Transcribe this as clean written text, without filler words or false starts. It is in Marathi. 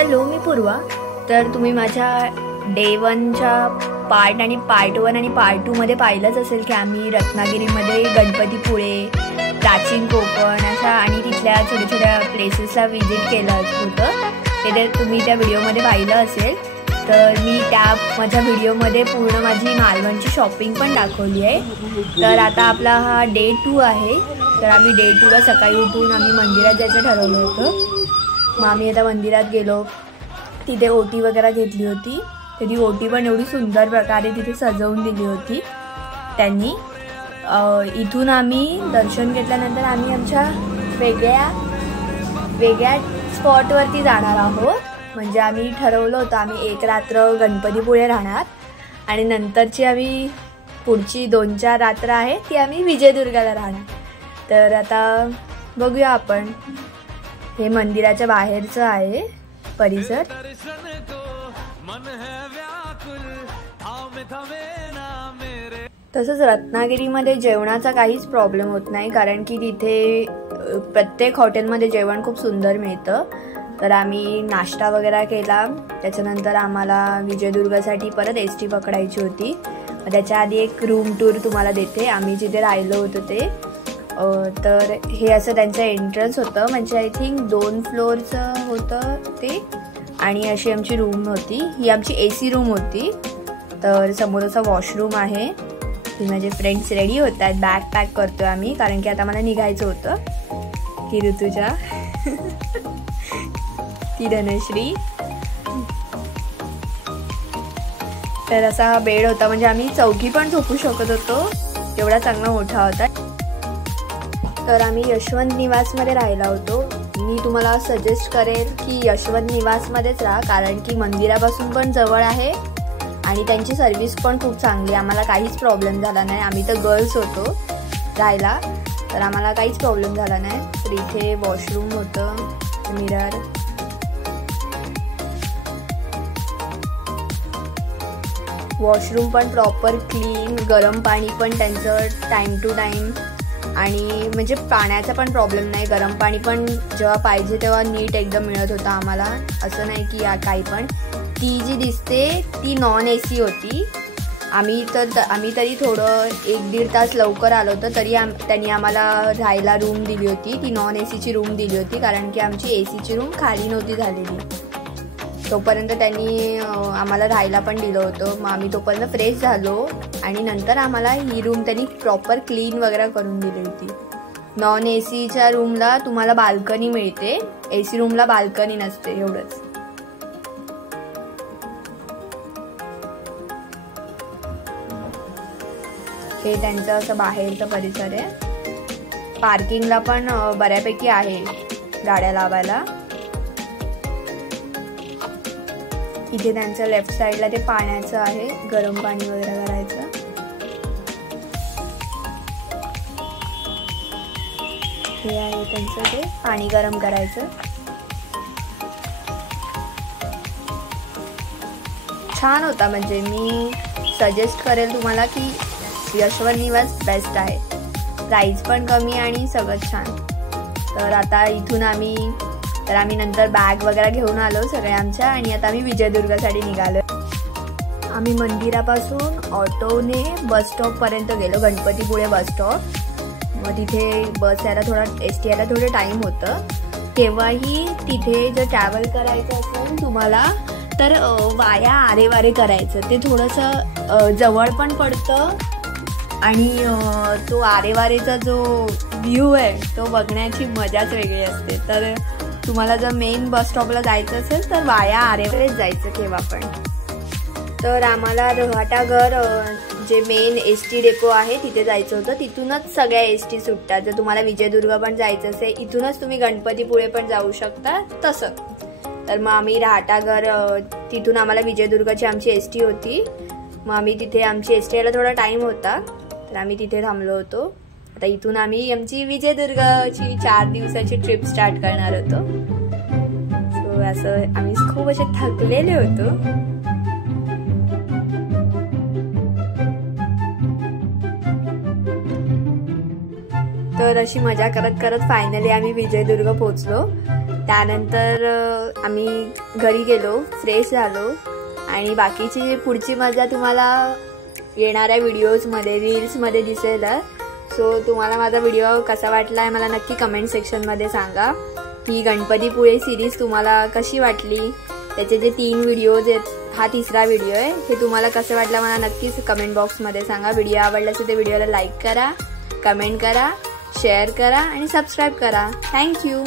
हॅलो, मी पूर्वा। तर तुम्ही माझ्या डे 1च्या पार्ट आणि पार्ट 1 आणि पार्ट 2 मध्ये पाहिलंच असेल की आम्ही रत्नागिरीमध्ये गणपतीपुळे, प्राचीन कोकण अशा आणि तिथल्या छोट्या छोट्या प्लेसेसला व्हिजिट केलं होतं। ते तुम्ही त्या व्हिडिओमध्ये पाहिलं असेल। तर मी माझ्या व्हिडिओमध्ये पूर्ण माझी मालवणची शॉपिंग पण दाखवली आहे। तर आता आपला हा डे 2 आहे। तर आम्ही डे 2ला सकाळी उठून आम्ही मंदिरात जायचं ठरवलं होतं। मग आम्ही आता मंदिरात गेलो, तिथे ओटी वगैरे घेतली होती। तर ती ओटी पण एवढी सुंदर प्रकारे तिथे सजवून दिली होती त्यांनी। इथून आम्ही दर्शन घेतल्यानंतर आम्ही आमच्या वेगळ्या स्पॉटवरती जाणार आहोत। म्हणजे आम्ही ठरवलं होतं आम्ही एक रात्र गणपतीपुळे राहणार आणि नंतरची आम्ही पुढची 2-4 रात्र आहे ती आम्ही विजयदुर्गला राहणार। तर आता बघूया आपण। हे मंदिराच्या बाहेरचं आहे परिसर। तसंच रत्नागिरीमध्ये जेवणाचा काहीच प्रॉब्लेम होत नाही, कारण की तिथे प्रत्येक हॉटेलमध्ये जेवण खूप सुंदर मिळतं। तर आम्ही नाश्ता वगैरे केला, त्याच्यानंतर आम्हाला विजयदुर्गसाठी परत एसटी पकडायची होती। त्याच्या आधी एक रूम टूर तुम्हाला देते, आम्ही जिथे राहिलो होतो ते। तर हे असं त्यांचं एंट्रन्स होतं, म्हणजे आय थिंक 2 फ्लोअरचं होतं ते। आणि अशी आमची रूम होती, ही आमची AC रूम होती। तर समोर असा वॉशरूम आहे। ही माझे फ्रेंड्स रेडी होत आहेत, बॅग पॅक करतोय आम्ही, कारण की आता मला निघायचं होतं। ही ऋतुजा, ती धनश्री। तर असा हा बेड होता, म्हणजे आम्ही चौघी पण झोपू शकत होतो, एवढा चांगला मोठा होता। तर आम्ही यशवंत निवासमध्ये राहिला होतो। मी तुम्हाला सजेस्ट करेल की यशवंत निवासमध्येच राहा, कारण की मंदिरापासून पण जवळ आहे आणि त्यांची सर्व्हिस पण खूप चांगली। आम्हाला काहीच प्रॉब्लेम झाला नाही, आम्ही तर गर्ल्स होतो राहायला, तर आम्हाला काहीच प्रॉब्लेम झाला नाही। तर इथे वॉशरूम होतं, मिरर, वॉशरूम पण प्रॉपर क्लीन, गरम पाणी पण त्यांचं टाईम टू टाईम, आणि म्हणजे पाण्याचा पण प्रॉब्लेम नाही। गरम पाणी पण जेव्हा पाहिजे तेव्हा नीट एकदम मिळत होतं आम्हाला, असं नाही की काही पण। ती जी दिसते ती नॉन AC होती। आम्ही तरी थोडं 1-1.5 तास लवकर आलो होतो, तरी त्यांनी आम्हाला राहायला रूम दिली होती। ती नॉन ACची रूम दिली होती, कारण की आमची ACची रूम खाली नव्हती झालेली। तोपर्यंत त्यांनी आम्हाला राहायला पण दिलं होतं। मग आम्ही तोपर्यंत फ्रेश झालो आणि नंतर आम्हाला ही रूम त्यांनी प्रॉपर क्लीन वगैरे करून दिली होती। नॉन ACच्या रूमला तुम्हाला बाल्कनी मिळते, AC रूमला बाल्कनी नसते, एवढंच। हे त्यांचं असं बाहेरचं परिसर आहे। पार्किंगला पण बऱ्यापैकी आहे गाड्या लावायला। इथे त्यांचं लेफ्ट साईडला ते पाण्याचं आहे, गरम पाणी वगैरे करायचं। हे आहे त्यांचं ते पाणी गरम करायचं। छान होता, म्हणजे मी सजेस्ट करेल तुम्हाला की यशवंत निवास बेस्ट आहे। प्राइस पण कमी आणि सगळं छान। तर आता इथून आम्ही नंतर बॅग वगैरे घेऊन आलो सगळे आमच्या, आणि आता आम्ही विजयदुर्गसाठी निघालो। आम्ही मंदिरापासून ऑटोने बस स्टॉपपर्यंत गेलो, गणपतीपुळे बस स्टॉप। मग तिथे बस यायला ST यायला थोडं टाईम होतं। तेव्हाही तिथे जर ट्रॅव्हल करायचं असेल तुम्हाला तर वाया आरेवारे करायचं, ते थोडंसं जवळ पण पडतं आणि तो आरेवारेचा जो व्ह्यू आहे तो बघण्याची मजाच वेगळी असते। तर तुम्हाला जर मेन बस स्टॉपला जायचं असेल तर वाया आरेवारेच जायचं केव्हा पण। तर आम्हाला रहाटाघर जे मेन ST डेपो आहे तिथे जायचं होतं, तिथूनच सगळ्या ST सुटतात। जर तुम्हाला विजयदुर्ग पण जायचं असेल, इथूनच तुम्ही गणपतीपुळे पण जाऊ शकता तसं। तर मग आम्ही रहाटाघर, तिथून आम्हाला विजयदुर्गची आमची ST होती। मग आम्ही तिथे आमची ST यायला थोडा टाईम होता, तर आम्ही तिथे थांबलो होतो। आता इथून आम्ही आमची विजयदुर्गची 4 दिवसाची ट्रिप स्टार्ट करणार होतो। सो असं आम्ही खूप असे थकलेले होतो। तर अशी मजा करत करत फायनली आम्ही विजयदुर्ग पोहोचलो। त्यानंतर आम्ही घरी गेलो, फ्रेश झालो आणि बाकीची पुढची मजा तुम्हाला येणाऱ्या व्हिडिओजमध्ये रील्समध्ये दिसेल. सो तुम्हाला माझा व्हिडिओ कसा वाटला आहे मला नक्की कमेंट सेक्शनमध्ये सांगा. ही गणपतीपुळे सिरीज तुम्हाला कशी वाटली, त्याचे जे 3 व्हिडिओज आहेत, हा 3रा व्हिडिओ आहे, हे तुम्हाला कसं वाटलं मला नक्कीच कमेंट बॉक्समध्ये सांगा. व्हिडिओ आवडला असेल तर व्हिडिओला लाईक करा, कमेंट करा, शेअर करा आणि सबस्क्राईब करा. थँक्यू.